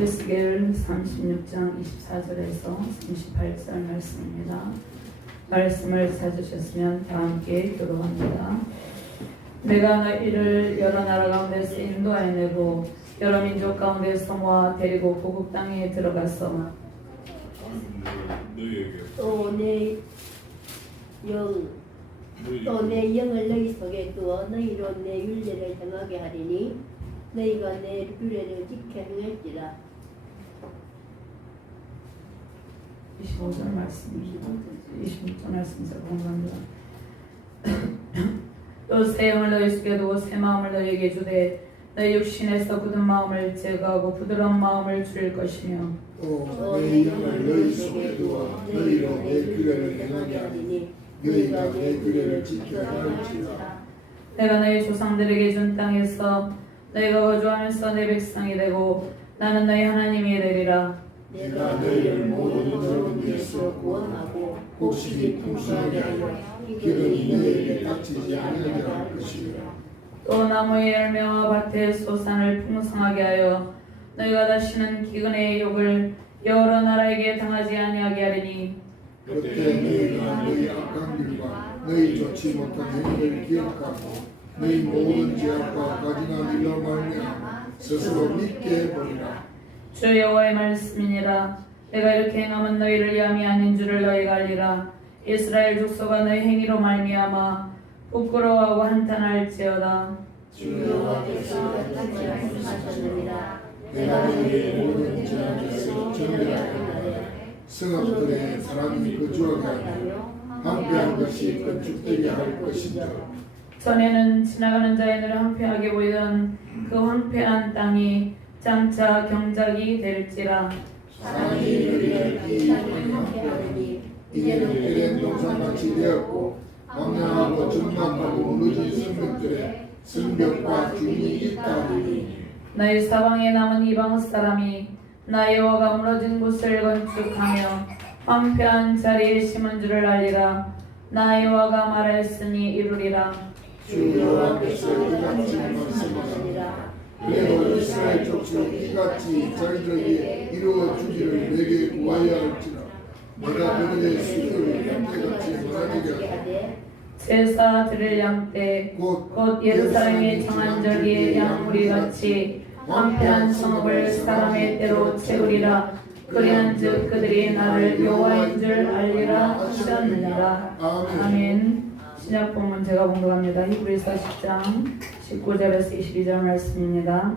에스겔 36장 24절에서 38절 말씀입니다. 말씀을 찾으셨으면 다 함께 교독합니다. 내가 너희를 여러 나라 가운데서 인도하여 내고 여러 민족 가운데서 모아 데리고 고국 땅에 들어가서 또 내 영을 너희 속에 두어 너희로 내 율례를 행하게 하리니 너희가 내 규례를 지켜 행할지라. 25절 말씀입니다. 26절 말씀에서 공부합니다. 또 새 영을 너희 속에 두고 새 마음을 너희에게 주되 너희 육신에서 굳은 마음을 제거하고 부드러운 마음을 줄 것이며 또 내 영을 너희 속에 두어 너희로 내 규례를 행하게 하리니 너희가 내 규례를 지켜야 할지라. 내가 너희 조상들에게 준 땅에서 너희가 거주하면서 내 백성이 되고 나는 너희 하나님이 되리라. 내가 너희를 모든 어려운 데서 구원하고 곡식이 풍성하게 하여 기름이 너희에게 닥치지 아니하게 할 것이라. 또 나무의 열매와 밭의 소산을 풍성하게 하여 너희가 다시는 기근의 욕을 여러 나라에게 당하지 아니하게 하리니 그때 너희가 너희 악한 길과 너희 좋지 못한 행위를 기억하고 너희 모든 죄악과 가증한 일로 말미암아 스스로 믿게 버리라. 주 여호와의 말씀이니라. 내가 이렇게 행하면 너희를 위함이 아닌 줄을 너희가 알리라. 이스라엘 족속아 너희 행위로 말미암아 부끄러워하고 한탄할지어다. 주 여호와께서 같이 말씀하셨느니라. 내가 너희의 너희의 모든 죄악에서 정죄하게 하되 성읍들에 사람이 거주하게 하며 항폐한 것이 건축되게 할 것인즉 전에는 지나가는 자의 눈에 황폐하게 보이던 그 황폐한 땅이 장차 경작이 될지라. 사람이 그리를 기이하니 이제는 에덴 동산같이 되었고 황량하고 적막하고 무너진 성벽들에 성벽과 주인이 있다니. 너희 사방에 남은 이방 사람이 나 여호와가 무너진 곳을 건축하며 황폐한 자리에 심은 줄을 알리라. 나 여호와가 말하였으니 이루리라. 주 여호와께서 이같이 말씀하시니라. 그래도 이스라엘 족속이 이같이 자기들에게 이루어 주기를 내게 구하여 할지라. 내가 그들의 수요를 양떼같이 많아지게 하되 제사 드릴 양떼 곧 예루살렘의 정한절기의 양무리같이 황폐한 성읍을 사람의 때로 채우리라. 그리한즉 그들이 나를 여호와인 줄 알리라 하셨느니라. 아멘. 신약 본문 제가 봉독합니다. 히브리서 10장 19절에서 22절 말씀입니다.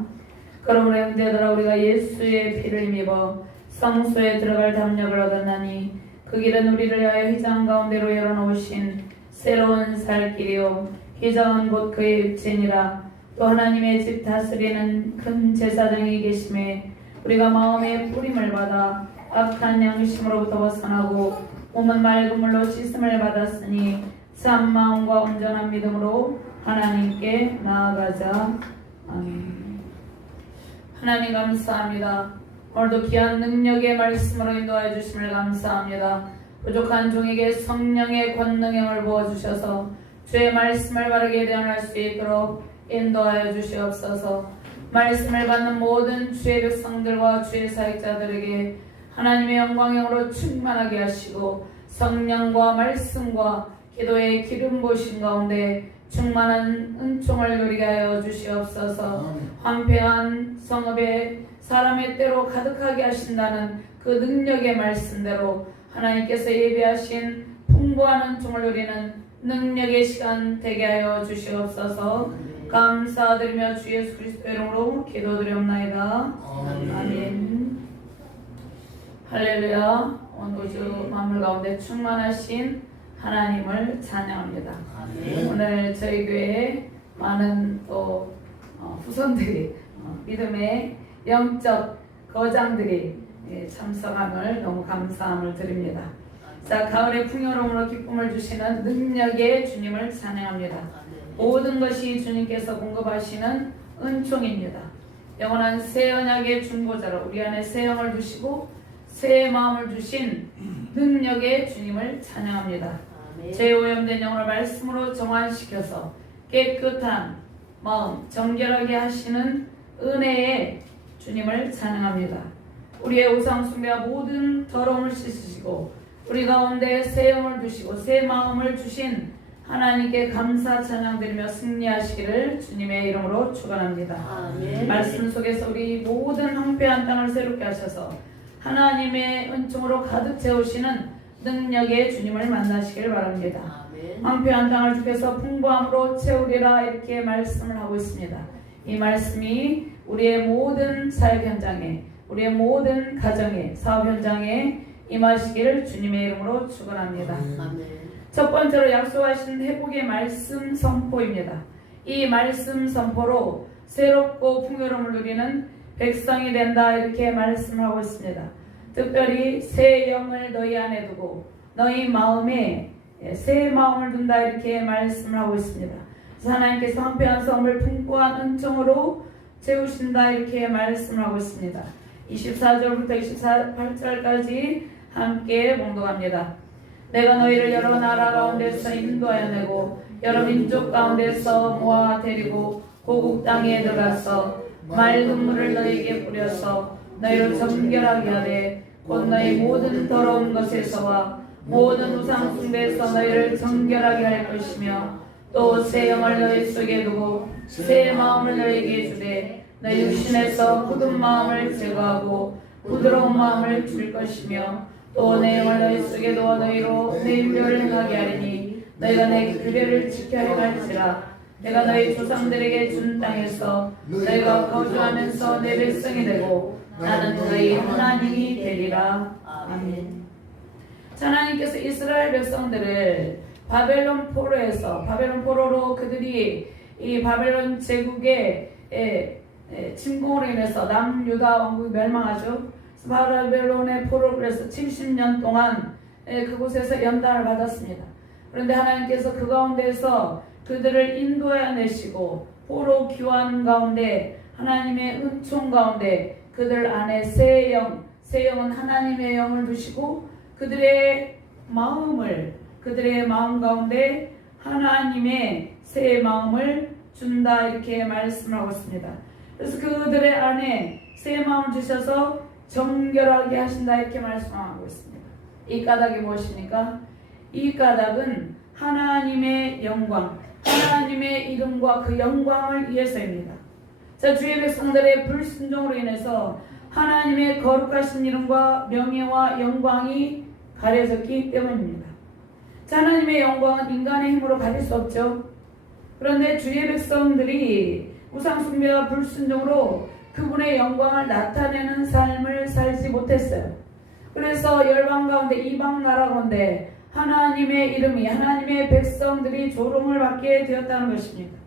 그러므로 형제들아 우리가 예수의 피를 힘입어 성소에 들어갈 담력을 얻었나니 그 길은 우리를 위하여 휘장 가운데로 열어놓으신 새로운 살 길이요 휘장은 곧 그의 육체니라. 또 하나님의 집 다스리는 큰 제사장이 계심에 우리가 마음의 뿌림을 받아 악한 양심으로부터 벗어나고 몸은 맑은 물로 씻음을 받았으니 참 마음과 온전한 믿음으로 하나님께 나아가자. 아멘. 하나님 감사합니다. 오늘도 귀한 능력의 말씀으로 인도하여 주심을 감사합니다. 부족한 종에게 성령의 권능형을 부어주셔서 주의 말씀을 바르게 대응할 수 있도록 인도하여 주시옵소서. 말씀을 받는 모든 주의 백성들과 주의 사역자들에게 하나님의 영광형으로 충만하게 하시고 성령과 말씀과 기도의 기름 부으신 가운데 충만한 은총을 누리게 하여 주시옵소서. 황폐한 성읍에 사람의 때로 가득하게 하신다는 그 능력의 말씀대로 하나님께서 예비하신 풍부한 은총을 누리는 능력의 시간 되게 하여 주시옵소서. 감사드리며 주 예수 그리스도의 이름으로 기도드리옵나이다. 아멘. 할렐루야. 오늘 주 만물 가운데 충만하신 하나님을 찬양합니다. 오늘 저희 교회에 많은 또 후손들이 믿음의 영적 거장들이 참석함을 너무 감사함을 드립니다. 자, 가을의 풍요로움으로 기쁨을 주시는 능력의 주님을 찬양합니다. 모든 것이 주님께서 공급하시는 은총입니다. 영원한 새 언약의 중보자로 우리 안에 새 영을 주시고 새 마음을 주신 능력의 주님을 찬양합니다. 제 오염된 영혼을 말씀으로 정화시켜서 깨끗한 마음 정결하게 하시는 은혜의 주님을 찬양합니다. 우리의 우상 숭배와 모든 더러움을 씻으시고 우리 가운데 새 영을 두시고 새 마음을 주신 하나님께 감사 찬양드리며 승리하시기를 주님의 이름으로 축원합니다. 아멘. 말씀 속에서 우리 모든 황폐한 땅을 새롭게 하셔서 하나님의 은총으로 가득 채우시는 능력의 주님을 만나시길 바랍니다. 아멘. 황폐한 땅을 주께서 풍부함으로 채우리라 이렇게 말씀을 하고 있습니다. 이 말씀이 우리의 모든 사역 현장에, 우리의 모든 가정에, 사업 현장에 임하시기를 주님의 이름으로 축원합니다. 아멘. 첫 번째로 약속하신 회복의 말씀 선포입니다. 이 말씀 선포로 새롭고 풍요로움을 누리는 백성이 된다 이렇게 말씀을 하고 있습니다. 특별히 새 영을 너희 안에 두고 너희 마음에 새 마음을 둔다 이렇게 말씀을 하고 있습니다. 하나님께서 황폐한 성을 풍부한 은총으로 채우신다 이렇게 말씀을 하고 있습니다. 24절부터 28절까지 함께 봉독합니다. 내가 너희를 여러 나라 가운데서 인도하여 내고 여러 민족 가운데서 모아 데리고 고국 땅에 들어가서 맑은 물을 너희에게 뿌려서 너희를 정결하게 하되 곧 너희 모든 더러운 것에서와 모든 우상 숭배에서 너희를 정결하게 할 것이며 또 새 영을 너희 속에 두고 새 마음을 너희에게 주되 너희 육신에서 굳은 마음을 제거하고 부드러운 마음을 줄 것이며 또 내 영을 너희 속에 두어 너희로 내 율례를 행하게 하리니 너희가 내 규례를 지켜 행할지라. 내가 너희 조상들에게 준 땅에서 너희가 거주하면서 내 백성이 되고 나는 너희 하나님이 되리라. 아멘. 하나님께서 이스라엘 백성들을 바벨론 포로로 그들이 이 바벨론 제국의 침공으로 인해서 남유다 왕국이 멸망하죠. 바벨론의 포로로 그래서 70년 동안 그곳에서 연단을 받았습니다. 그런데 하나님께서 그 가운데서 그들을 인도해내시고 포로 귀환 가운데 하나님의 은총 가운데 그들 안에 새 영은 하나님의 영을 두시고 그들의 마음 가운데 하나님의 새 마음을 준다 이렇게 말씀하고 있습니다. 그래서 그들의 안에 새 마음을 주셔서 정결하게 하신다 이렇게 말씀하고 있습니다. 이 까닭이 무엇입니까? 이 까닭은 하나님의 영광, 하나님의 이름과 그 영광을 위해서입니다. 자, 주의 백성들의 불순종으로 인해서 하나님의 거룩하신 이름과 명예와 영광이 가려졌기 때문입니다. 자, 하나님의 영광은 인간의 힘으로 가질 수 없죠. 그런데 주의 백성들이 우상숭배와 불순종으로 그분의 영광을 나타내는 삶을 살지 못했어요. 그래서 열방 가운데 이방 나라 가운데 하나님의 이름이 하나님의 백성들이 조롱을 받게 되었다는 것입니다.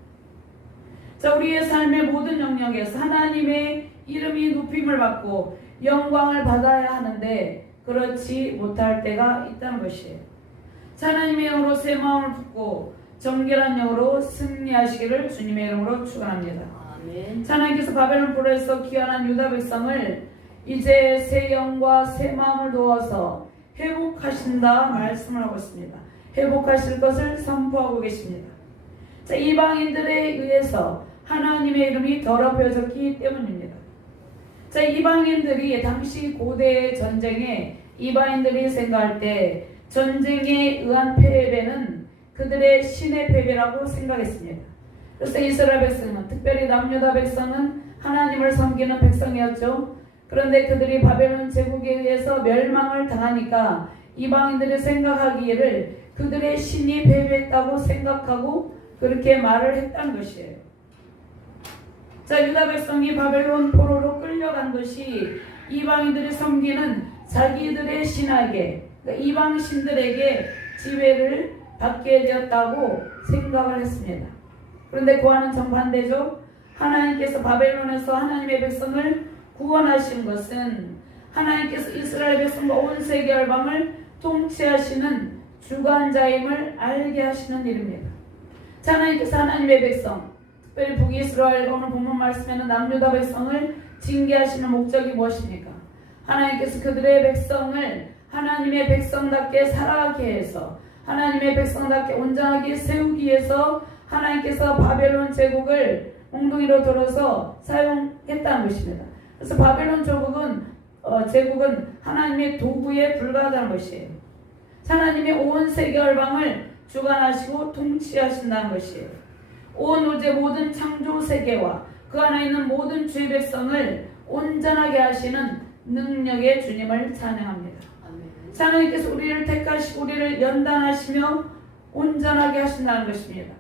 자, 우리의 삶의 모든 영역에서 하나님의 이름이 높임을 받고 영광을 받아야 하는데 그렇지 못할 때가 있다는 것이에요. 자, 하나님의 영으로 새 마음을 품고 정결한 영으로 승리하시기를 주님의 이름으로 축원합니다. 아멘. 하나님께서 바벨론 포로에서 귀환한 유다 백성을 이제 새 영과 새 마음을 도와서 회복하신다 말씀을 하고 있습니다. 회복하실 것을 선포하고 계십니다. 자, 이방인들에 의해서 하나님의 이름이 더럽혀졌기 때문입니다. 자, 이방인들이 당시 고대의 전쟁에 이방인들이 생각할 때 전쟁에 의한 패배는 그들의 신의 패배라고 생각했습니다. 그래서 이스라엘 백성은 특별히 남유다 백성은 하나님을 섬기는 백성이었죠. 그런데 그들이 바벨론 제국에 의해서 멸망을 당하니까 이방인들이 생각하기를 그들의 신이 패배했다고 생각하고 그렇게 말을 했다는 것이에요. 자, 유다 백성이 바벨론 포로로 끌려간 것이 이방인들이 섬기는 자기들의 신에게, 그러니까 이방 신들에게 지배를 받게 되었다고 생각을 했습니다. 그런데 그와는 정반대죠. 하나님께서 바벨론에서 하나님의 백성을 구원하신 것은 하나님께서 이스라엘 백성과 온 세계 열방을 통치하시는 주관자임을 알게 하시는 일입니다. 자, 하나님께서 하나님의 백성, 특별히 북이스라엘 오늘 본문 말씀에는 남유다 백성을 징계하시는 목적이 무엇입니까? 하나님께서 그들의 백성을 하나님의 백성답게 살아가게 해서 하나님의 백성답게 온전하게 세우기 위해서 하나님께서 바벨론 제국을 몽둥이로 들어서 사용했다는 것입니다. 그래서 바벨론 제국은 하나님의 도구에 불과하다는 것이에요. 하나님의 온 세계 열방을 주관하시고 통치하신다는 것이에요. 온 우주의 모든 창조 세계와 그 안에 있는 모든 주의 백성을 온전하게 하시는 능력의 주님을 찬양합니다. 하나님께서 우리를 택하시고 우리를 연단하시며 온전하게 하신다는 것입니다.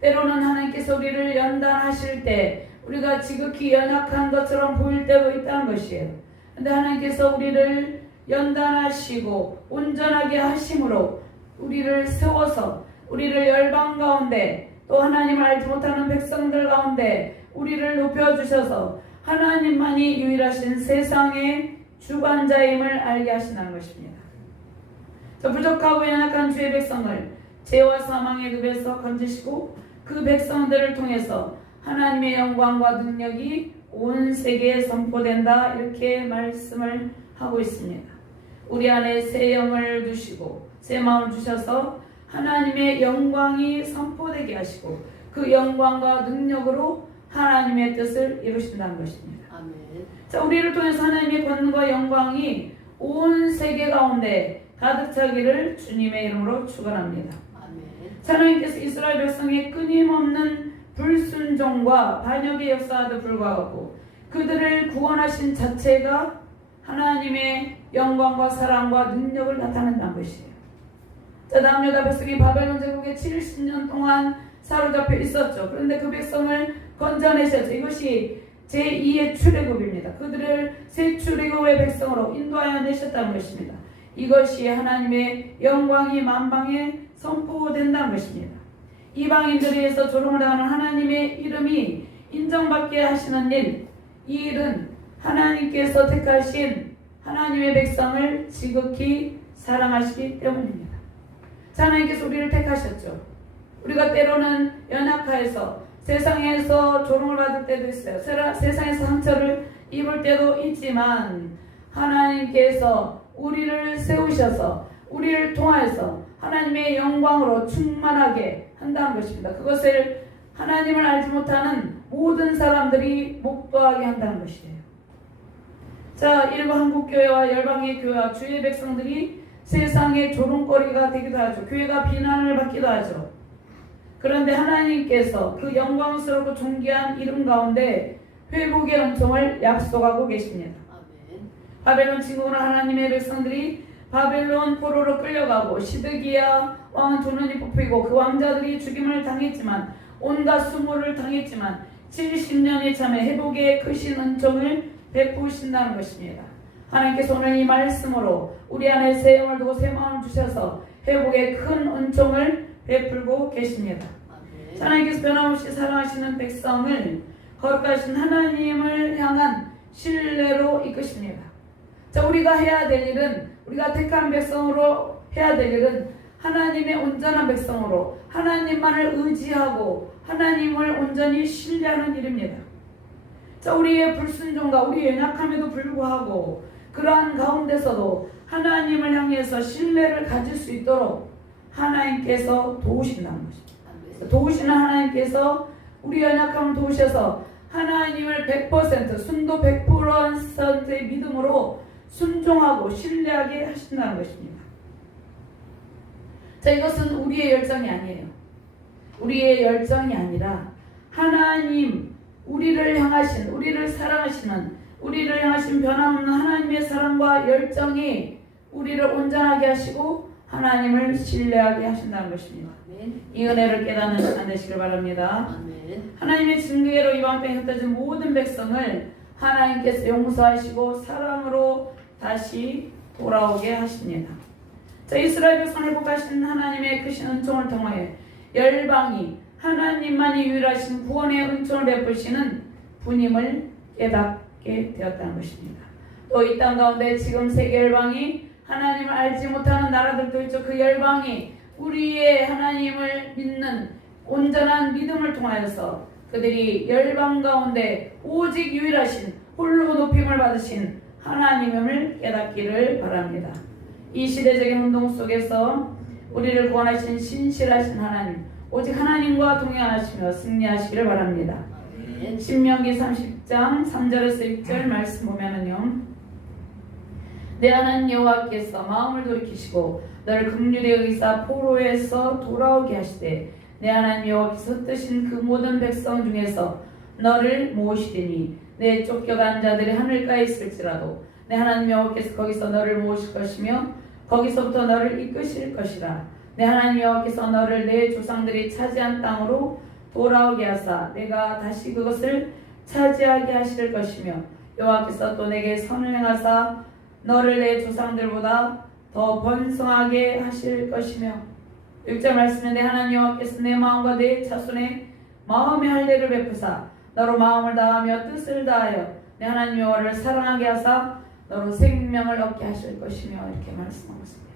때로는 하나님께서 우리를 연단하실 때 우리가 지극히 연약한 것처럼 보일 때도 있다는 것이에요. 그런데 하나님께서 우리를 연단하시고 온전하게 하심으로 우리를 세워서 우리를 열방 가운데 또 하나님을 알지 못하는 백성들 가운데 우리를 높여주셔서 하나님만이 유일하신 세상의 주관자임을 알게 하신다는 것입니다. 부족하고 연약한 주의 백성을 죄와 사망의 늪에서 건지시고 그 백성들을 통해서 하나님의 영광과 능력이 온 세계에 선포된다, 이렇게 말씀을 하고 있습니다. 우리 안에 새 영을 주시고 새 마음을 주셔서 하나님의 영광이 선포되게 하시고 그 영광과 능력으로 하나님의 뜻을 이루신다는 것입니다. 아멘. 자, 우리를 통해서 하나님의 권능과 영광이 온 세계 가운데 가득 차기를 주님의 이름으로 축원합니다. 아멘. 하나님께서 이스라엘 백성의 끊임없는 불순종과 반역의 역사에도 불구하고 그들을 구원하신 자체가 하나님의 영광과 사랑과 능력을 나타낸다는 것이에요. 자, 남유다 백성이 바벨론 제국에 70년 동안 사로잡혀 있었죠. 그런데 그 백성을 건져내셨죠. 이것이 제2의 출애굽입니다. 그들을 새 출애굽의 백성으로 인도하여 내셨다는 것입니다. 이것이 하나님의 영광이 만방에 선포된다는 것입니다. 이방인들에 의해서 조롱을 당하는 하나님의 이름이 인정받게 하시는 일, 이 일은 하나님께서 택하신 하나님의 백성을 지극히 사랑하시기 때문입니다. 하나님께서 우리를 택하셨죠. 우리가 때로는 연약하여서 세상에서 조롱을 받을 때도 있어요. 세상에서 상처를 입을 때도 있지만 하나님께서 우리를 세우셔서 우리를 통하여서 하나님의 영광으로 충만하게 한다는 것입니다. 그것을 하나님을 알지 못하는 모든 사람들이 목도하게 한다는 것이에요. 자, 일부 한국교회와 열방의 교회와 주의 백성들이 세상의 조롱거리가 되기도 하죠. 교회가 비난을 받기도 하죠. 그런데 하나님께서 그 영광스럽고 존귀한 이름 가운데 회복의 은총을 약속하고 계십니다. 아멘. 바벨론 진국으로 하나님의 백성들이 바벨론 포로로 끌려가고 시드기야 왕은 두 눈이 뽑히고 그 왕자들이 죽임을 당했지만 온갖 수모를 당했지만 70년이 참에 회복의 크신 은총을 베푸신다는 것입니다. 하나님께서 오늘 이 말씀으로 우리 안에 새 영을 두고 새 마음을 주셔서 회복의 큰 은총을 베풀고 계십니다. 아멘. 하나님께서 변함없이 사랑하시는 백성을 거룩하신 하나님을 향한 신뢰로 이끄십니다. 자, 우리가 해야 될 일은, 우리가 택한 백성으로 해야 될 일은 하나님의 온전한 백성으로 하나님만을 의지하고 하나님을 온전히 신뢰하는 일입니다. 자, 우리의 불순종과 우리의 연약함에도 불구하고 그러한 가운데서도 하나님을 향해서 신뢰를 가질 수 있도록 하나님께서 도우신다는 것입니다. 도우시는 하나님께서 우리 연약함을 도우셔서 하나님을 100% 순도 100%의 믿음으로 순종하고 신뢰하게 하신다는 것입니다. 자, 이것은 우리의 열정이 아니에요. 우리의 열정이 아니라 하나님, 우리를 향하신, 우리를 사랑하시는, 우리를 향하신 변함없는 하나님의 사랑과 열정이 우리를 온전하게 하시고 하나님을 신뢰하게 하신다는 것입니다. 아멘. 이 은혜를 깨닫는 안 되시길 바랍니다. 아멘. 하나님의 징계로 이방 땅에 흩어진 모든 백성을 하나님께서 용서하시고 사랑으로 다시 돌아오게 하십니다. 자, 이스라엘 백성을 회복하신 하나님의 크신 은총을 통하여 열방이 하나님만이 유일하신 구원의 은총을 베푸시는 분임을 깨닫게 되었다는 것입니다. 또 이 땅 가운데 지금 세계 열방이 하나님을 알지 못하는 나라들도 있죠. 그 열방이 우리의 하나님을 믿는 온전한 믿음을 통하여서 그들이 열방 가운데 오직 유일하신 홀로 높임을 받으신 하나님을 깨닫기를 바랍니다. 이 시대적인 운동 속에서 우리를 구원하신 신실하신 하나님, 오직 하나님과 동행하시며 승리하시기를 바랍니다. 아멘. 신명기 30장 3절에서 6절 말씀 보면은요. 내 하나님 여호와께서 마음을 돌이키시고 너를 긍휼히 여기사 포로에서 돌아오게 하시되 내 하나님 여호와께서 흩으신 그 모든 백성 중에서 너를 모으시리니 내 쫓겨간 자들이 하늘가에 있을지라도 내 하나님 여호와께서 거기서 너를 모으실 것이며 거기서부터 너를 이끄실 것이라. 내 하나님 여호와께서 너를 내 조상들이 차지한 땅으로 돌아오게 하사 내가 다시 그것을 차지하게 하실 것이며 여호와께서 또 내게 선을 행하사 너를 내 조상들보다 더 번성하게 하실 것이며 6절 말씀에 내 하나님 여호와께서 내 마음과 내 자손의 마음의 할례를 베푸사 너로 마음을 다하며 뜻을 다하여 내 하나님 여호와를 사랑하게 하사 너로 생명을 얻게 하실 것이며 이렇게 말씀하고 있습니다.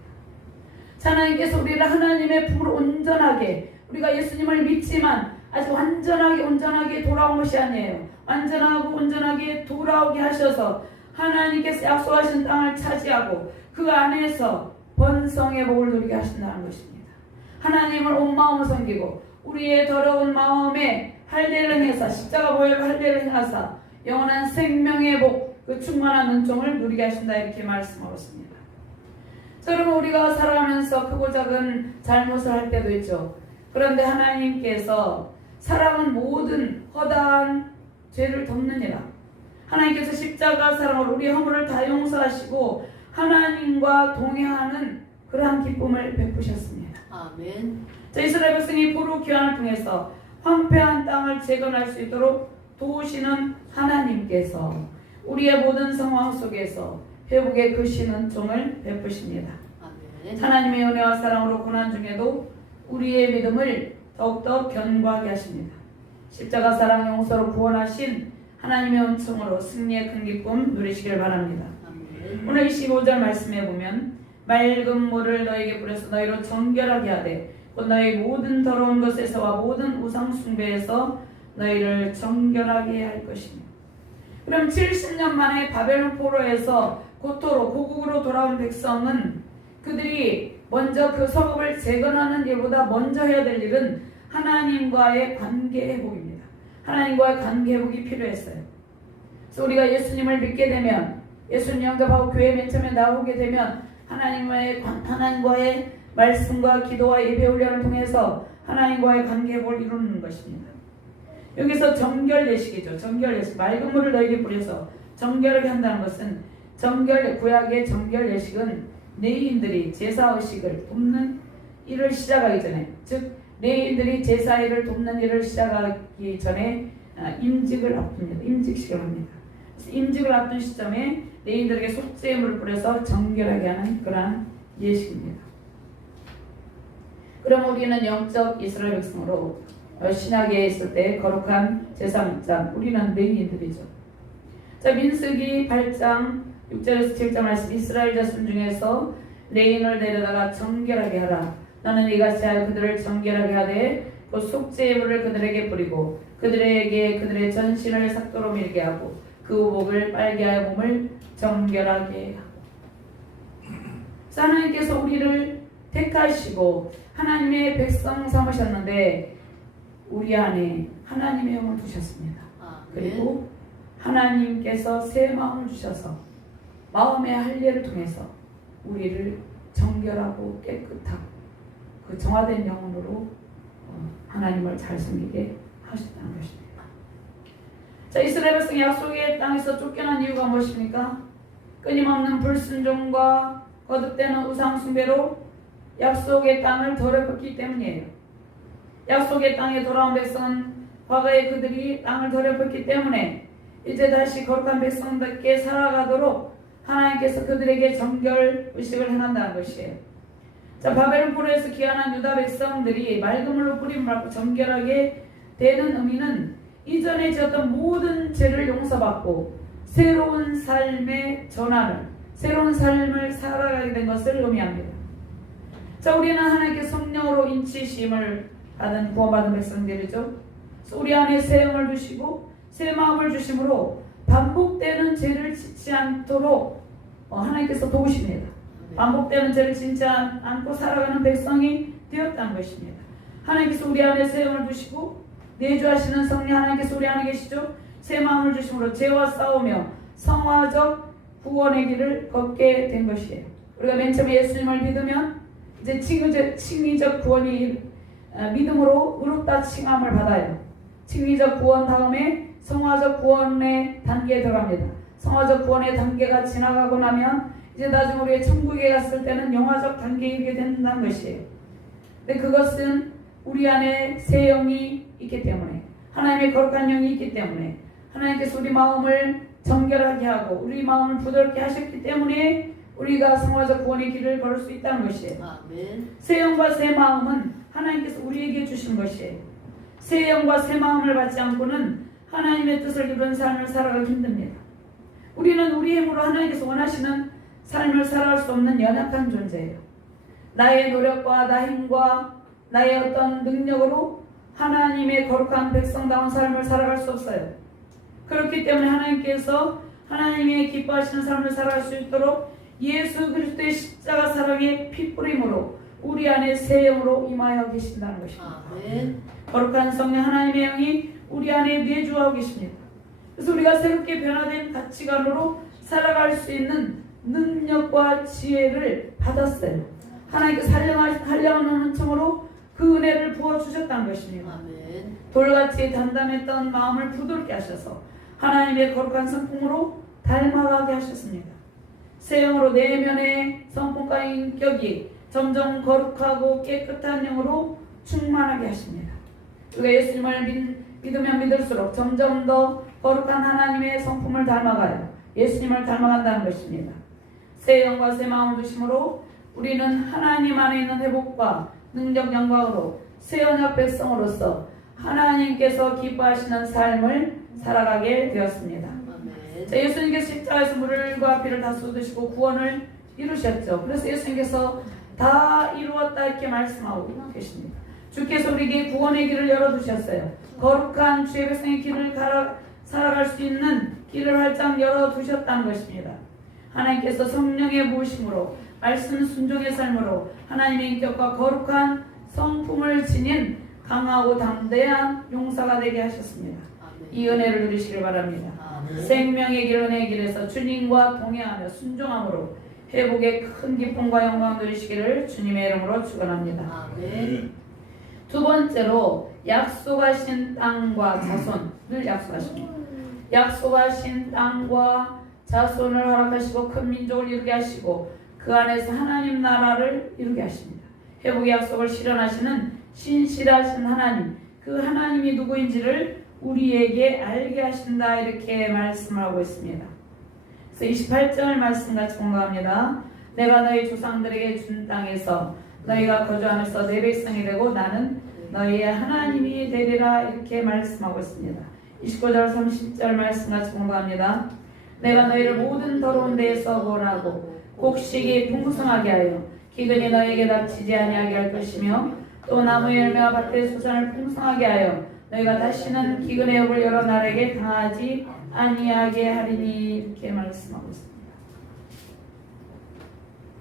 하나님께서 우리를 하나님의 품으로 온전하게 우리가 예수님을 믿지만 아직 온전하게 돌아온 것이 아니에요. 완전하고 온전하게 돌아오게 하셔서 하나님께서 약속하신 땅을 차지하고 그 안에서 번성의 복을 누리게 하신다는 것입니다. 하나님을 온 마음으로 섬기고 우리의 더러운 마음에 할례를 행해서 십자가 보혈로 할례를 행하사 영원한 생명의 복, 그 충만한 은총을 누리게 하신다 이렇게 말씀하고 있습니다. 자, 여러분 우리가 살아가면서 크고 작은 잘못을 할 때도 있죠. 그런데 하나님께서 사랑은 모든 허다한 죄를 덮느니라. 하나님께서 십자가 사랑으로 우리 허물을 다 용서하시고 하나님과 동행하는 그러한 기쁨을 베푸셨습니다. 아멘. 자, 이스라엘 백성이 포로 귀환을 통해서 황폐한 땅을 재건할 수 있도록 도우시는 하나님께서 우리의 모든 상황 속에서 회복의 크신 은총을 베푸십니다. 아멘. 하나님의 은혜와 사랑으로 고난 중에도 우리의 믿음을 더욱더 견고하게 하십니다. 십자가 사랑 용서로 구원하신 하나님의 은총으로 승리의 큰 기쁨 누리시길 바랍니다. 아멘. 오늘 25절 말씀에 보면 맑은 물을 너에게 뿌려서 너희로 정결하게 하되 곧 너희 모든 더러운 것에서와 모든 우상 숭배에서 너희를 정결하게 할 것이며. 그럼 70년 만에 바벨론 포로에서 고국으로 돌아온 백성은 그들이 먼저 그 성읍을 재건하는 일보다 먼저 해야 될 일은 하나님과의 관계 회복입니다. 하나님과의 관계 회복이 필요했어요. 그래서 우리가 예수님을 믿게 되면 예수님 영접하고 교회 맨 처음에 나오게 되면 하나님과의 말씀과 기도와 예배 훈련을 통해서 하나님과의 관계 회복을 이루는 것입니다. 여기서 정결 예식이죠. 정결 예식. 맑은 물을 너에게 뿌려서 정결하게 한다는 것은 구약의 정결 예식은 레위인들이 제사 의식을 돕는 일을 시작하기 전에, 즉 레위인들이 제사 일을 돕는 일을 시작하기 전에 임직을 앞둡니다. 임직식을 합니다. 임직을 앞둔 시점에 레위인들에게 속죄물을 뿌려서 정결하게 하는 그러한 예식입니다. 그럼 우리는 영적 이스라엘 백성으로 신약에 있을 때 거룩한 제사장장, 우리는 레위인들이죠. 자, 민수기 8장 6절에서 7절 말씀, 이스라엘 자손 중에서 레위인을 데려다가 정결하게 하라. 너는 이같이 하여 그들을 정결하게 하되 그 속죄물을 그들에게 뿌리고 그들에게 그들의 전신을 삭도로 밀게 하고 그 의복을 빨게 하여 몸을 정결하게 하고. 하나님께서 우리를 택하시고 하나님의 백성 삼으셨는데 우리 안에 하나님의 영을 두셨습니다. 그리고 하나님께서 새 마음을 주셔서 마음의 할례를 통해서 우리를 정결하고 깨끗하고 그 정화된 영혼으로 하나님을 잘 섬기게 하셨다는 것입니다. 자, 이스라엘 백성이 약속의 땅에서 쫓겨난 이유가 무엇입니까? 끊임없는 불순종과 거듭되는 우상 숭배로 약속의 땅을 더럽혔기 때문이에요. 약속의 땅에 돌아온 백성은 과거에 그들이 땅을 더럽혔기 때문에 이제 다시 거룩한 백성답게 살아가도록 하나님께서 그들에게 정결 의식을 행한다는 것이에요. 자, 바벨론 포로에서 귀환한 유다 백성들이 맑은 물로 뿌림 받고 정결하게 되는 의미는 이전에 지었던 모든 죄를 용서받고 새로운 삶의 전환을, 새로운 삶을 살아가게 된 것을 의미합니다. 자, 우리는 하나님께 성령으로 인치심을 받은 구원받은 백성들이죠. 우리 안에 새 영을 주시고 새 마음을 주심으로 반복되는 죄를 짓지 않도록 하나님께서 도우십니다. 반복되는 죄를 짓지 않고 살아가는 백성이 되었다는 것입니다. 하나님께서 우리 안에 새 영을 주시고 내주하시는 성령 하나님께서 우리 안에 계시죠. 새 마음을 주심으로 죄와 싸우며 성화적 구원의 길을 걷게 된 것이에요. 우리가 맨 처음에 예수님을 믿으면 이제 칭의적 구원이 믿음으로 의롭다 칭함을 받아요. 칭의적 구원 다음에 성화적 구원의 단계에 들어갑니다. 성화적 구원의 단계가 지나가고 나면 이제 나중에 우리가 천국에 갔을 때는 영화적 단계에 이르게 된다는 것이에요. 근데 그것은 우리 안에 새 영이 있기 때문에, 하나님의 거룩한 영이 있기 때문에, 하나님께서 우리 마음을 정결하게 하고 우리 마음을 부드럽게 하셨기 때문에 우리가 성화적 구원의 길을 걸을 수 있다는 것이에요. 아멘. 새 영과 새 마음은 하나님께서 우리에게 주신 것이에요. 새 영과 새 마음을 받지 않고는 하나님의 뜻을 이루는 삶을 살아가기 힘듭니다. 우리는 우리 힘으로 하나님께서 원하시는 삶을 살아갈 수 없는 연약한 존재예요. 나의 노력과 나의 힘과 나의 어떤 능력으로 하나님의 거룩한 백성다운 삶을 살아갈 수 없어요. 그렇기 때문에 하나님께서 하나님의 기뻐하시는 삶을 살아갈 수 있도록 예수 그리스도의 십자가 사랑의 핏뿌림으로 우리 안에 새 영으로 임하여 계신다는 것입니다. 아멘. 거룩한 성령 하나님의 영이 우리 안에 내주하고 계십니다. 그래서 우리가 새롭게 변화된 가치관으로 살아갈 수 있는 능력과 지혜를 받았어요. 하나님께서 한량한 은총으로 그 은혜를 부어주셨다는 것입니다. 아멘. 돌같이 단단했던 마음을 부드럽게 하셔서 하나님의 거룩한 성품으로 닮아가게 하셨습니다. 새 영으로 내면의 성품과 인격이 점점 거룩하고 깨끗한 영으로 충만하게 하십니다. 우리가 예수님을 믿으면 믿을수록 점점 더 거룩한 하나님의 성품을 닮아가요. 예수님을 닮아간다는 것입니다. 새 영과 새 마음을 주심으로 우리는 하나님 안에 있는 회복과 능력 영광으로 새 언약 백성으로서 하나님께서 기뻐하시는 삶을 살아가게 되었습니다. 아멘. 자, 예수님께서 십자가에서 물과 피를 다 쏟으시고 구원을 이루셨죠. 그래서 예수님께서 다 이루었다 이렇게 말씀하고 계십니다. 주께서 우리에게 구원의 길을 열어두셨어요. 거룩한 주의 백성의 길을 살아갈 수 있는 길을 활짝 열어두셨다는 것입니다. 하나님께서 성령의 부으심으로 말씀 순종의 삶으로 하나님의 인격과 거룩한 성품을 지닌 강하고 담대한 용사가 되게 하셨습니다. 아멘. 이 은혜를 누리시길 바랍니다. 아멘. 생명의 길 은혜의 길에서 주님과 동행하며 순종함으로 회복의 큰 기쁨과 영광 누리시기를 주님의 이름으로 축원합니다. 아멘. 두 번째로 약속하신 땅과 자손을 약속하십니다. 약속하신 땅과 자손을 허락하시고 큰 민족을 이루게 하시고 그 안에서 하나님 나라를 이루게 하십니다. 회복의 약속을 실현하시는 신실하신 하나님, 그 하나님이 누구인지를 우리에게 알게 하신다 이렇게 말씀하고 있습니다. 그래서 28절 말씀 같이 공부합니다. 내가 너희 조상들에게 준 땅에서 너희가 거주하면서 내 백성이 되고 나는 너희의 하나님이 되리라 이렇게 말씀하고 있습니다. 29절 30절 말씀 같이 공부합니다. 내가 너희를 모든 더러운 데에서 구원하고 곡식이 풍성하게 하여 기근이 너희에게 닥치지 아니하게 할 것이며 또 나무 열매와 밭의 수산을 풍성하게 하여 너희가 다시는 기근의 엽을 여러 나라에게 당하지 아니하게 하리니 이렇게 말씀하고 있습니다.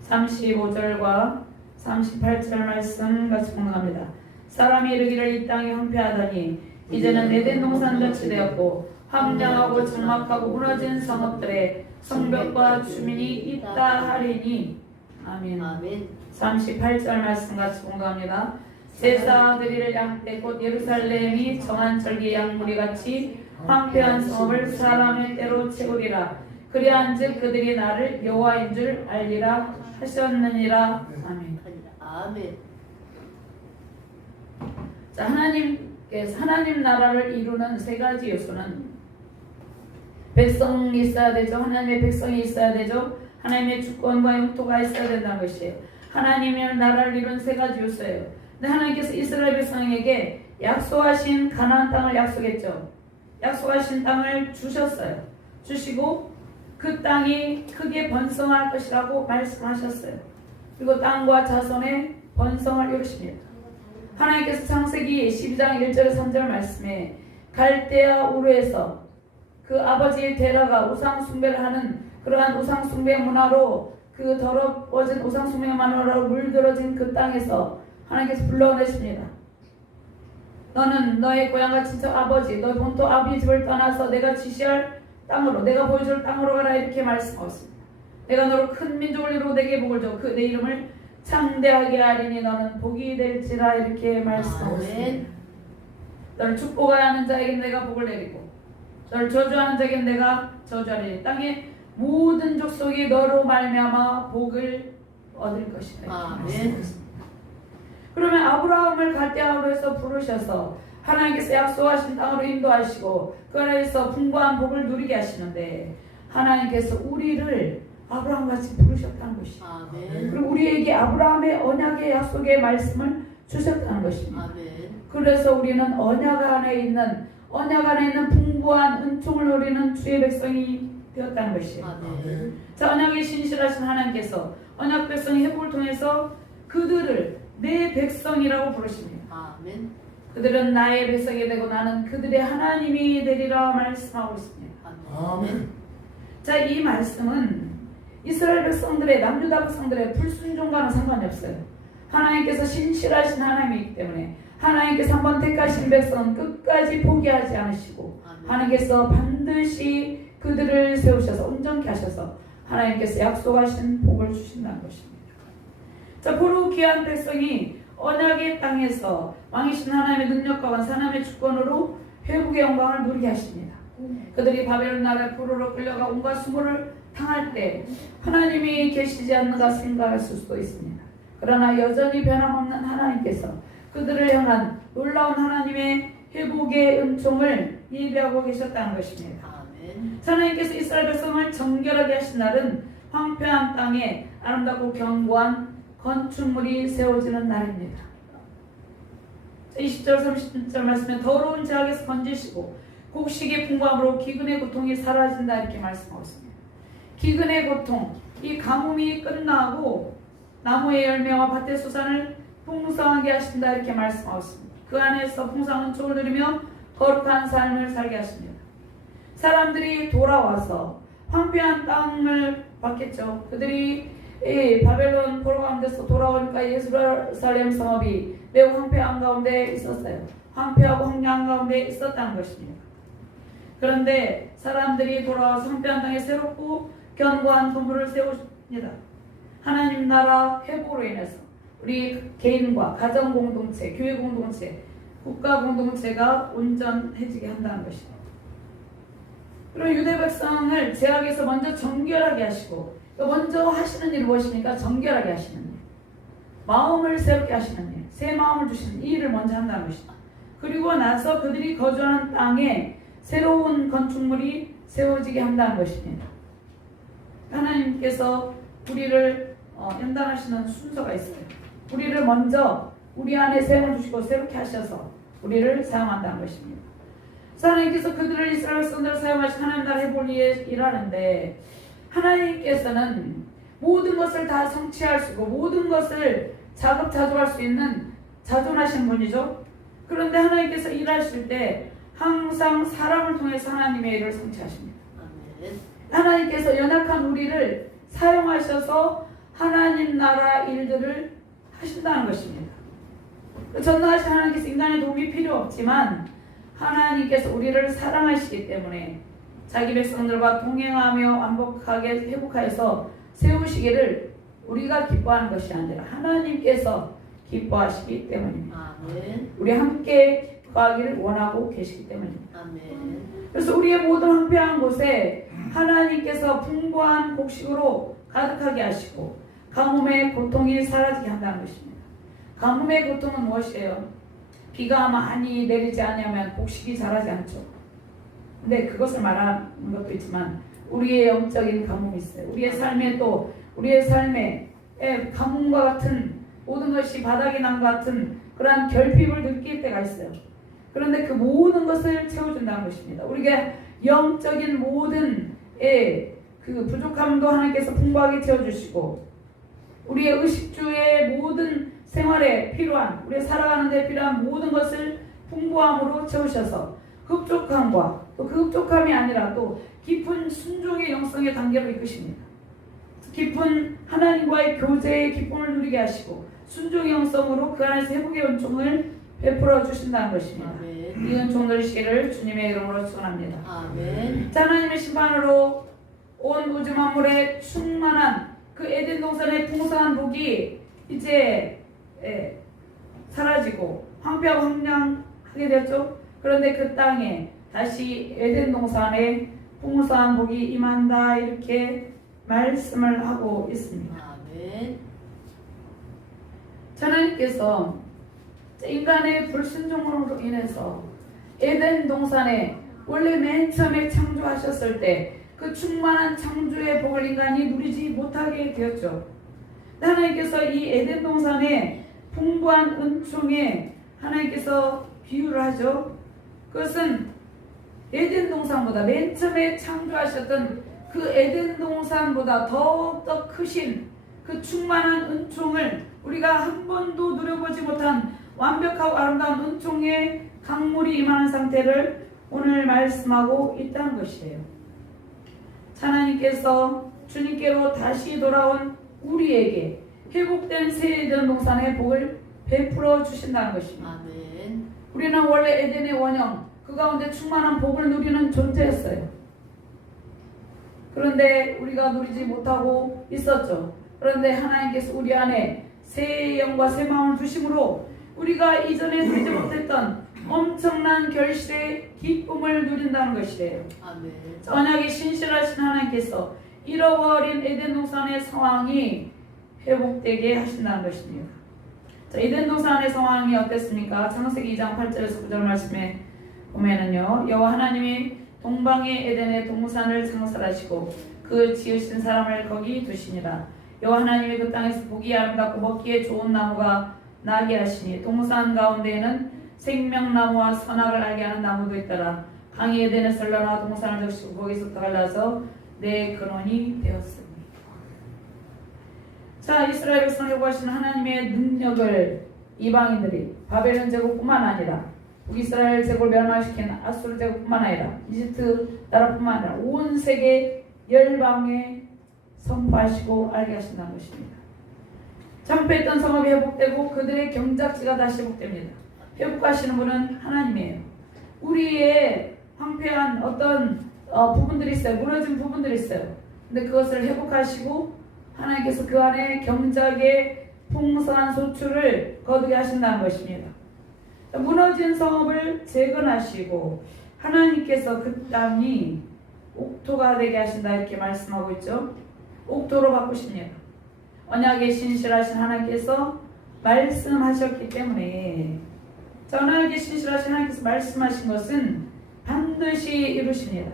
35절과 38절 말씀 같이 공부합니다. 사람이 이르기를 이 땅이 황폐하다니 이제는 에덴 동산같이 되었고 황량하고 적막하고 무너진 성읍들의 성벽과 주민이 있다 하리니 아멘. 아멘. 38절 말씀 같이 공부합니다. 세상 드릴 양떼 곧 예루살렘이 정한 절기 양무리 같이 황폐한 성읍을 사람의 때로 채우리라. 그리한즉 그들이 나를 여호와인 줄 알리라 하셨느니라. 아멘. 아멘. 자, 하나님께서 하나님 나라를 이루는 세 가지 요소는 백성이 있어야 되죠. 하나님의 백성이 있어야 되죠. 하나님의 주권과 영토가 있어야 된다는 것이에요. 하나님의 나라를 이룬 세 가지 요소예요. 근데 하나님께서 이스라엘 백성에게 약속하신 가나안 땅을 약속했죠. 약속하신 땅을 주셨어요. 주시고 그 땅이 크게 번성할 것이라고 말씀하셨어요. 그리고 땅과 자손의 번성을 이루십니다. 하나님께서 창세기 12장 1절 3절 말씀에 갈대아 우르에서 그 아버지의 데라가 우상 숭배를 하는 그러한 우상 숭배 문화로 그 더러워진 우상 숭배 문화로 물들어진 그 땅에서 하나님께서 불러내십니다. 너는 너의 고향과 친척 아버지 너의 본토 아비 집을 떠나서 내가 지시할 땅으로 내가 보여줄 땅으로 가라 이렇게 말씀하셨습니다. 내가 너로 큰 민족을 이루고 내게 복을 줘 그 내 이름을 창대하게 하리니 너는 복이 될지라 이렇게 말씀하셨습니다. 너를 축복하는 자에게 내가 복을 내리고 너를 저주하는 자에게 내가 저주하리니 땅의 모든 족속이 너로 말미암아 복을 얻을 것이다. 아멘. 그러면 아브라함을 갈대아우르에서 부르셔서 하나님께서 약속하신 땅으로 인도하시고 그 안에서 풍부한 복을 누리게 하시는데 하나님께서 우리를 아브라함같이 부르셨다는 것이죠. 아멘. 그리고 우리에게 아브라함의 언약의 약속의 말씀을 주셨다는 것입니다. 아멘. 그래서 우리는 언약 안에 있는 풍부한 은총을 누리는 주의 백성이 되었다는 것이에요. 아멘. 자, 언약에 신실하신 하나님께서 언약 백성의 회복을 통해서 그들을 내 백성이라고 부르십니다. 아멘. 그들은 나의 백성이 되고 나는 그들의 하나님이 되리라 말씀하고 있습니다. 아멘. 자, 이 말씀은 이스라엘 백성들의 남유다 백성들의 불순종과는 상관이 없어요. 하나님께서 신실하신 하나님이기 때문에 하나님께서 한번 택하신 백성은 끝까지 포기하지 않으시고 아멘. 하나님께서 반드시 그들을 세우셔서 온전케 하셔서 하나님께서 약속하신 복을 주신다는 것입니다. 자, 고루 귀한 백성이 언약의 땅에서 왕이신 하나님의 능력과 하나님의 주권으로 회복의 영광을 누리게 하십니다. 그들이 바벨론 나라의 포로로 끌려가 온갖 수모를 당할 때 하나님이 계시지 않는가 생각할 수도 있습니다. 그러나 여전히 변함없는 하나님께서 그들을 향한 놀라운 하나님의 회복의 은총을 예비하고 계셨다는 것입니다. 아멘. 하나님께서 이스라엘 백성을 정결하게 하신 날은 황폐한 땅에 아름답고 견고한 건축물이 세워지는 날입니다. 20절 30절 말씀에 더러운 죄악에서 건지시고 곡식의 풍부함으로 기근의 고통이 사라진다 이렇게 말씀하고 있습니다. 기근의 고통, 이 가뭄이 끝나고 나무의 열매와 밭의 수산을 풍성하게 하신다 이렇게 말씀하고 있습니다. 그 안에서 풍성한 은총을 누리며 거룩한 삶을 살게 하십니다. 사람들이 돌아와서 황폐한 땅을 받겠죠. 그들이 바벨론 포로 가운데서 돌아오니까 예루살렘 성읍이 매우 황폐한 가운데 있었어요. 황폐하고 황량한 가운데 있었다는 것입니다. 그런데 사람들이 돌아와서 황폐한 땅에 새롭고 견고한 건물을 세우십니다. 하나님 나라 회복으로 인해서 우리 개인과 가정 공동체, 교회 공동체, 국가 공동체가 온전해지게 한다는 것입니다. 그리고 유대 백성을 제약에서 먼저 정결하게 하시고 먼저 하시는 일이 무엇입니까? 정결하게 하시는 일, 마음을 새롭게 하시는 일, 새 마음을 주시는 이 일을 먼저 한다는 것입니다. 그리고 나서 그들이 거주하는 땅에 새로운 건축물이 세워지게 한다는 것입니다. 하나님께서 우리를 연단하시는 순서가 있어요. 우리를 먼저 우리 안에 세움을 주시고 새롭게 하셔서 우리를 사용한다는 것입니다. 하나님께서 그들을 이스라엘 백성들을 사용하신 하나님 나라 회복을 위해 일하는데 하나님께서는 모든 것을 다 성취할 수 있고 모든 것을 자급자족할 수 있는 자존하신 분이죠. 그런데 하나님께서 일하실 때 항상 사람을 통해서 하나님의 일을 성취하십니다. 아멘. 하나님께서 연약한 우리를 사용하셔서 하나님 나라 일들을 하신다는 것입니다. 전능하신 하나님께서 인간의 도움이 필요 없지만 하나님께서 우리를 사랑하시기 때문에 자기 백성들과 동행하며 완벽하게 회복하여서 세우시기를 우리가 기뻐하는 것이 아니라 하나님께서 기뻐하시기 때문입니다. 아멘. 우리 함께 거하기를 원하고 계시기 때문입니다. 아멘. 그래서 우리의 모든 황폐한 곳에 하나님께서 풍부한 곡식으로 가득하게 하시고 가뭄의 고통이 사라지게 한다는 것입니다. 가뭄의 고통은 무엇이에요? 비가 많이 내리지 않으면 곡식이 자라지 않죠. 근데 그것을 말하는 것도 있지만 우리의 영적인 가뭄이 있어요. 우리의 삶에 가뭄과 같은 모든 것이 바닥이 난 것 같은 그러한 결핍을 느낄 때가 있어요. 그런데 그 모든 것을 채워준다는 것입니다. 우리가 영적인 모든 그 부족함도 하나님께서 풍부하게 채워주시고 우리의 의식주의 모든 생활에 필요한 우리 살아가는 데 필요한 모든 것을 풍부함으로 채우셔서 흡족함과 또 그 흡족함이 아니라 또 깊은 순종의 영성의 단계로 이끄십니다. 깊은 하나님과의 교제의 기쁨을 누리게 하시고 순종의 영성으로 그 안에서 회복의 은총을 베풀어 주신다는 것입니다. 아멘. 이 은총 누리시기를 주님의 이름으로 축원합니다. 아멘. 자, 하나님의 심판으로 온 우주 만물에 충만한 그 에덴 동산의 풍성한 복이 이제 사라지고 황폐하고 황량하게 되었죠. 그런데 그 땅에 다시 에덴 동산에 풍성한 복이 임한다 이렇게 말씀을 하고 있습니다. 아멘. 하나님께서 인간의 불순종으로 인해서 에덴 동산에 원래 맨 처음에 창조하셨을 때 그 충만한 창조의 복을 인간이 누리지 못하게 되었죠. 하나님께서 이 에덴 동산에 풍부한 은총에 하나님께서 비유를 하죠. 그것은 에덴 동산보다 맨 처음에 창조하셨던 그 에덴 동산보다 더욱더 크신 그 충만한 은총을 우리가 한 번도 누려보지 못한 완벽하고 아름다운 은총의 강물이 임하는 상태를 오늘 말씀하고 있다는 것이에요. 하나님께서 주님께로 다시 돌아온 우리에게 회복된 새 에덴 동산의 복을 베풀어 주신다는 것입니다. 아멘. 우리는 원래 에덴의 원형 그 가운데 충만한 복을 누리는 존재였어요. 그런데 우리가 누리지 못하고 있었죠. 그런데 하나님께서 우리 안에 새 영과 새 마음을 주심으로 우리가 이전에 누리지 못했던 엄청난 결실의 기쁨을 누린다는 것이에요. 아멘. 언약이 신실하신 하나님께서 잃어버린 에덴 동산의 상황이 회복되게 하신다는 것입니다. 자, 에덴 동산의 상황이 어땠습니까? 창세기 2장 8절에서 9절 말씀에 보면은요, 여호와 하나님이 동방의 에덴의 동산을 창설하시고 그 지으신 사람을 거기 두시니라. 여호와 하나님이 그 땅에서 보기 아름답고 먹기에 좋은 나무가 나게 하시니 동산 가운데에는 생명나무와 선악을 알게 하는 나무도 있더라. 강이 에덴에서 흘러나와 동산을 적시고 거기서부터 갈라서 내 근원이 되었습니다. 자, 이스라엘 백성을 회복하시는 하나님의 능력을 이방인들이 바벨론 제국뿐만 아니라 북이스라엘 제국을 멸망시킨 아수르 제국뿐만 아니라 이집트 나라뿐만 아니라 온 세계 열방에 선포하시고 알게 하신다는 것입니다. 참패했던 성읍이 회복되고 그들의 경작지가 다시 회복됩니다. 회복하시는 분은 하나님이에요. 우리의 황폐한 어떤 부분들이 있어요. 무너진 부분들이 있어요. 근데 그것을 회복하시고 하나님께서 그 안에 경작의 풍성한 소출을 거두게 하신다는 것입니다. 무너진 성읍을 재건하시고 하나님께서 그 땅이 옥토가 되게 하신다 이렇게 말씀하고 있죠. 옥토로 바꾸십니다. 언약에 신실하신 하나님께서 말씀하셨기 때문에 언약에 신실하신 하나님께서 말씀하신 것은 반드시 이루십니다.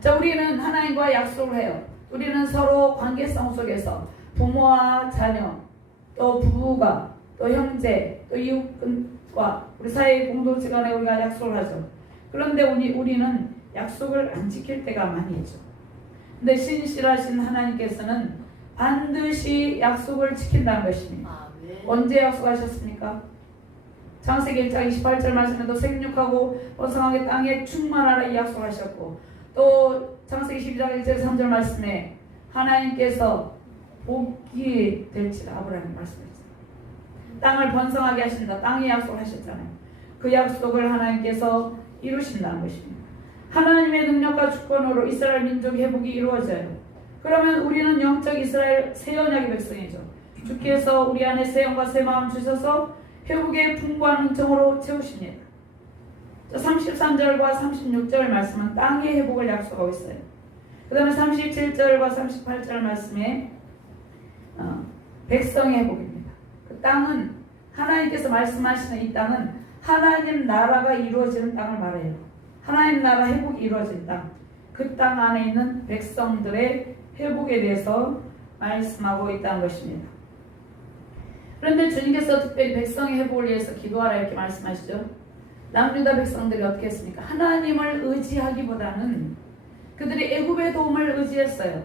자, 우리는 하나님과 약속을 해요. 우리는 서로 관계성 속에서 부모와 자녀, 또 부부가, 또 형제, 또 이웃과 우리 사회 공동체 간에 우리가 약속을 하죠. 그런데 우리는 약속을 안 지킬 때가 많이 있죠. 근데 신실하신 하나님께서는 반드시 약속을 지킨다는 것입니다. 아멘. 언제 약속하셨습니까? 창세기 1장 28절 말씀에도 생육하고 번성하게 땅에 충만하라 이 약속하셨고, 또 창세기 12장 1절 3절 말씀에 하나님께서 복이 될지라 아브라함이 말씀했어요. 땅을 번성하게 하신다. 땅에 약속을 하셨잖아요. 그 약속을 하나님께서 이루신다는 것입니다. 하나님의 능력과 주권으로 이스라엘 민족의 회복이 이루어져요. 그러면 우리는 영적 이스라엘 새 언약의 백성이죠. 주께서 우리 안에 새 영과 새 마음 주셔서 회복의 풍부한 은총으로 채우십니다. 33절과 36절 말씀은 땅의 회복을 약속하고 있어요. 그 다음에 37절과 38절 말씀에 백성의 회복입니다. 그 땅은 하나님께서 말씀하시는 이 땅은 하나님 나라가 이루어지는 땅을 말해요. 하나님 나라 회복이 이루어진 땅, 그 땅 안에 있는 백성들의 회복에 대해서 말씀하고 있다는 것입니다. 그런데 주님께서 특별히 백성의 회복을 위해서 기도하라 이렇게 말씀하시죠. 남유다 백성들이 어떻게 했습니까? 하나님을 의지하기보다는 그들이 애굽의 도움을 의지했어요.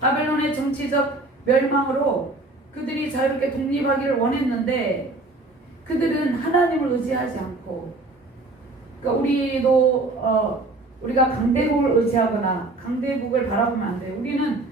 바벨론의 정치적 멸망으로 그들이 자유롭게 독립하기를 원했는데 그들은 하나님을 의지하지 않고, 그러니까 우리가 강대국을 의지하거나 강대국을 바라보면 안 돼요. 우리는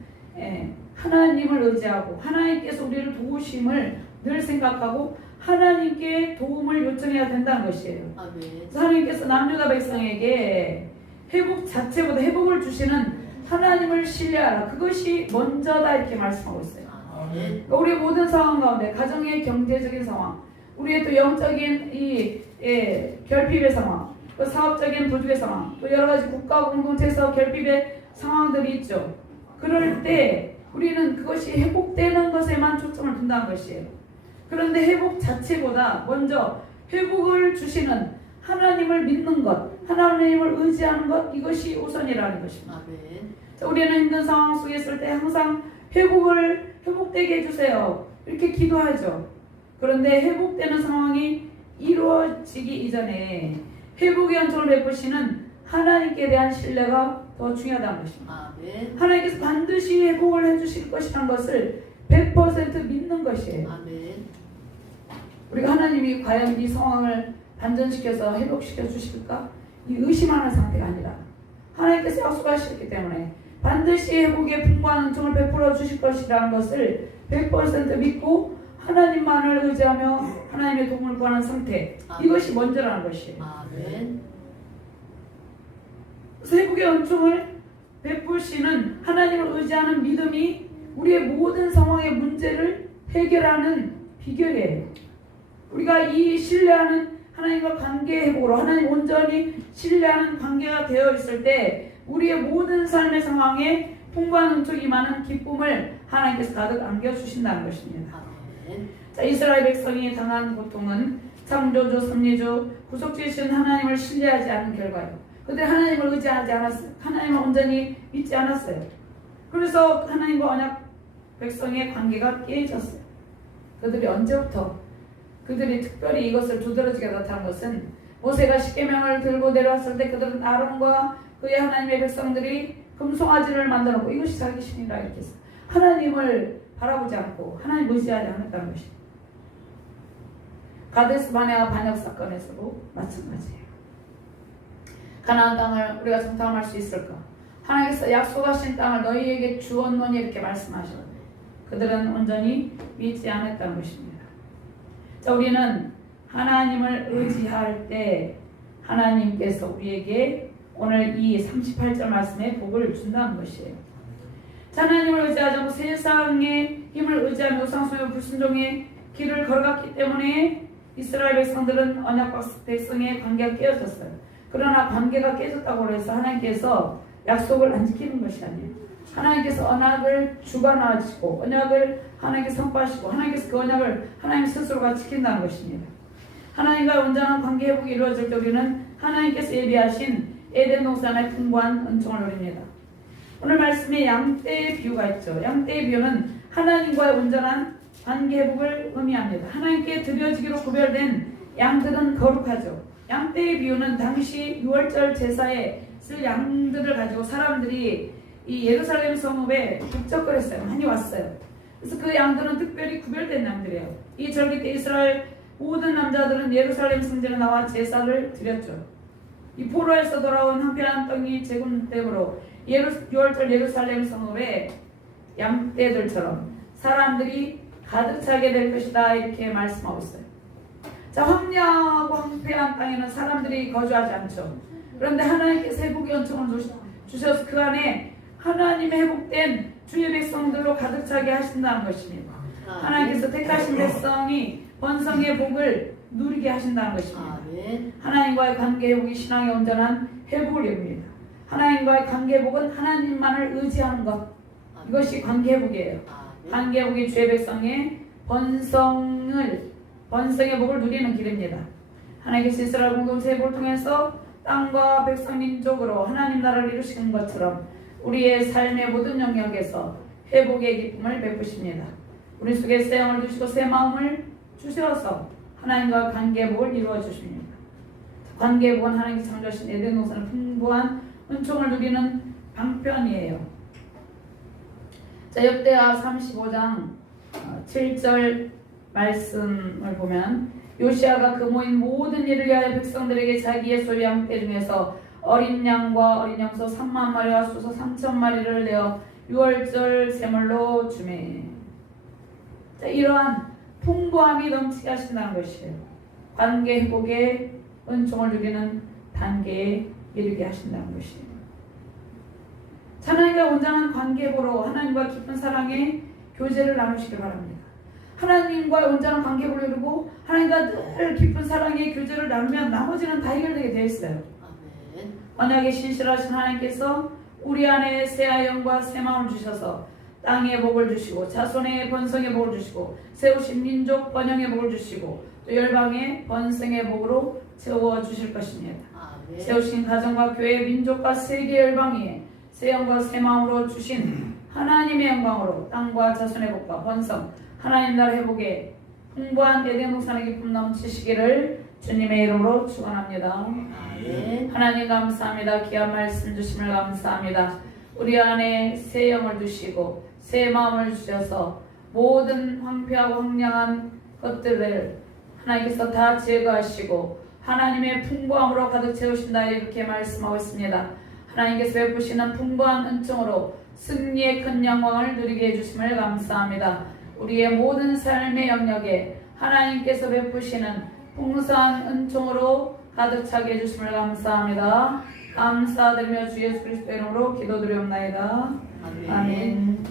하나님을 의지하고 하나님께서 우리를 도우심을 늘 생각하고 하나님께 도움을 요청해야 된다는 것이에요. 아멘. 하나님께서 남유다 백성에게 회복 자체보다 회복을 주시는 하나님을 신뢰하라. 그것이 먼저다 이렇게 말씀하고 있어요. 아멘. 우리의 모든 상황 가운데 가정의 경제적인 상황, 우리의 또 영적인 결핍의 상황, 또 사업적인 부족의 상황, 또 여러 가지 국가 공동체에서 결핍의 상황들이 있죠. 그럴 때 우리는 그것이 회복되는 것에만 초점을 둔다는 것이에요. 그런데 회복 자체보다 먼저 회복을 주시는 하나님을 믿는 것, 하나님을 의지하는 것, 이것이 우선이라는 것입니다. 아멘. 자, 우리는 힘든 상황 속에 있을 때 항상 회복되게 해주세요 이렇게 기도하죠. 그런데 회복되는 상황이 이루어지기 이전에 회복의恩寵을 베푸시는 하나님께 대한 신뢰가 더 중요하다는 것입니다. 아멘. 하나님께서 반드시 회복을 해주실 것이라는 것을 100% 믿는 것이에요. 아멘. 우리가 하나님이 과연 이 상황을 반전시켜서 회복시켜 주실까? 이 의심하는 상태가 아니라 하나님께서 약속하셨기 때문에 반드시 회복의 풍부한 은총을 베풀어 주실 것이라는 것을 100% 믿고 하나님만을 의지하며 하나님의 도움을 구하는 상태, 이것이 먼저라는 것이에요. 아멘. 그래서 회복의 은총을 베푸시는 하나님을 의지하는 믿음이 우리의 모든 상황의 문제를 해결하는 비결이에요. 우리가 이 신뢰하는 하나님과 관계 회복으로 하나님 온전히 신뢰하는 관계가 되어 있을 때 우리의 모든 삶의 상황에 풍부한 은총이 임하는 기쁨을 하나님께서 가득 안겨주신다는 것입니다. 아멘. 자, 이스라엘 백성이 당한 고통은 창조주, 섭리주, 구속주이신 하나님을 신뢰하지 않은 결과예요. 그들이 하나님을 의지하지 않았어요. 하나님을 온전히 믿지 않았어요. 그래서 하나님과 언약 백성의 관계가 깨졌어요. 그들이 언제부터 그들이 특별히 이것을 두드러지게 나타난 것은 모세가 십계명을 들고 내려왔을 때 그들은 아론과 그의 하나님의 백성들이 금송아지를 만들었고 이것이 자기 신이라 이렇게 했어요. 하나님을 바라보지 않고 하나님 의지하지 않았다는 것입니다. 가데스 바네아 반역 사건에서도 마찬가지예요. 가나안 땅을 우리가 정탐할 수 있을까? 하나님께서 약속하신 땅을 너희에게 주었노니 이렇게 말씀하셨는데 그들은 온전히 믿지 않았다는 것입니다. 자, 우리는 하나님을 의지할 때 하나님께서 우리에게 오늘 이 38절 말씀에 복을 준다는 것이에요. 자, 하나님을 의지하지 않고 세상의 힘을 의지하며 우상숭배 불순종의 길을 걸어갔기 때문에 이스라엘 백성들은 언약 백성의 관계가 깨어졌어요. 그러나 관계가 깨졌다고 해서 하나님께서 약속을 안 지키는 것이 아니에요. 하나님께서 언약을 주관하시고 언약을 하나님께 선포하시고 하나님께서 그 언약을 하나님 스스로가 지킨다는 것입니다. 하나님과의 온전한 관계 회복이 이루어질 때 우리는 하나님께서 예비하신 에덴 동산의 풍부한 은총을 누립니다. 오늘 말씀에 양떼의 비유가 있죠. 양떼의 비유는 하나님과의 온전한 관계 회복을 의미합니다. 하나님께 드려지기로 구별된 양들은 거룩하죠. 양떼의 비유는 당시 6월절 제사에 쓸 양들을 가지고 사람들이 이 예루살렘 성읍에 북적거렸어요. 했어요. 많이 왔어요. 그래서 그 양들은 특별히 구별된 양들이에요. 이 절기 때 이스라엘 모든 남자들은 예루살렘 성전에 나와 제사를 드렸죠. 이 포로에서 돌아온 한편한 떡이 제군됨으로 6월절 예루살렘 성읍에 양떼들처럼 사람들이 가득 차게 될 것이다 이렇게 말씀하고 있어요. 자, 황량하고 황폐한 땅에는 사람들이 거주하지 않죠. 그런데 하나님께서 회복의 은총을 주셔서 그 안에 하나님의 회복된 주의 백성들로 가득 차게 하신다는 것입니다. 하나님께서 택하신 백성이 번성의 복을 누리게 하신다는 것입니다. 하나님과의 관계 회복이 신앙의 온전한 회복을 이룹니다. 하나님과의 관계 회복은 하나님만을 의지하는 것, 이것이 관계 회복이에요. 관계 회복이 주의 백성의 번성의 복을 누리는 길입니다. 하나님께서 이스라엘 공동체 회복을 통해서 땅과 백성 민족으로 하나님 나라를 이루시는 것처럼 우리의 삶의 모든 영역에서 회복의 기쁨을 베푸십니다. 우리 속에 새 영을 주시고 새 마음을 주셔서 하나님과 관계 회복을 이루어 주십니다. 관계 회복은 하나님께서 창조하신 에덴 동산의 풍부한 은총을 누리는 방편이에요. 자, 역대하 35장 7절 말씀을 보면 요시아가 그 모인 모든 일을 위하여 백성들에게 자기의 소유 양떼 중에서 어린 양과 어린 양소 3만 마리와 소소 3천 마리를 내어 6월절 제물로 주매. 자, 이러한 풍부함이 넘치게 하신다는 것이에요. 관계 회복에 은총을 누리는 단계에 이르게 하신다는 것이에요. 하나님과 온전한 관계 회복으로 하나님과 깊은 사랑의 교제를 나누시길 바랍니다. 하나님과 온전한 관계 회복을 이루고 하나님과 늘 깊은 사랑의 교제를 나누면 나머지는 다 해결되게 되어 있어요. 아멘. 언약의 신실하신 하나님께서 우리 안에 새 아영과 새 마음을 주셔서 땅의 복을 주시고 자손의 번성의 복을 주시고 세우신 민족 번영의 복을 주시고 또 열방의 번성의 복으로 채워주실 것입니다. 아멘. 세우신 가정과 교회 민족과 세계 열방에 새 영과 새 마음으로 주신 하나님의 영광으로 땅과 자손의 복과 번성 하나님 나라 회복에 풍부한 에덴 동산의 기쁨 넘치시기를 주님의 이름으로 축원합니다. 아멘. 하나님 감사합니다. 귀한 말씀 주심을 감사합니다. 우리 안에 새 영을 주시고 새 마음을 주셔서 모든 황폐하고 황량한 것들을 하나님께서 다 제거하시고 하나님의 풍부함으로 가득 채우신다 이렇게 말씀하고 있습니다. 하나님께서 베푸시는 풍부한 은총으로 승리의 큰 영광을 누리게 해주심을 감사합니다. 우리의 모든 삶의 영역에 하나님께서 베푸시는 풍성한 은총으로 가득 차게 해주심을 감사합니다. 감사드리며 주 예수 그리스도 이름으로 기도드리옵나이다. 아멘. 아멘.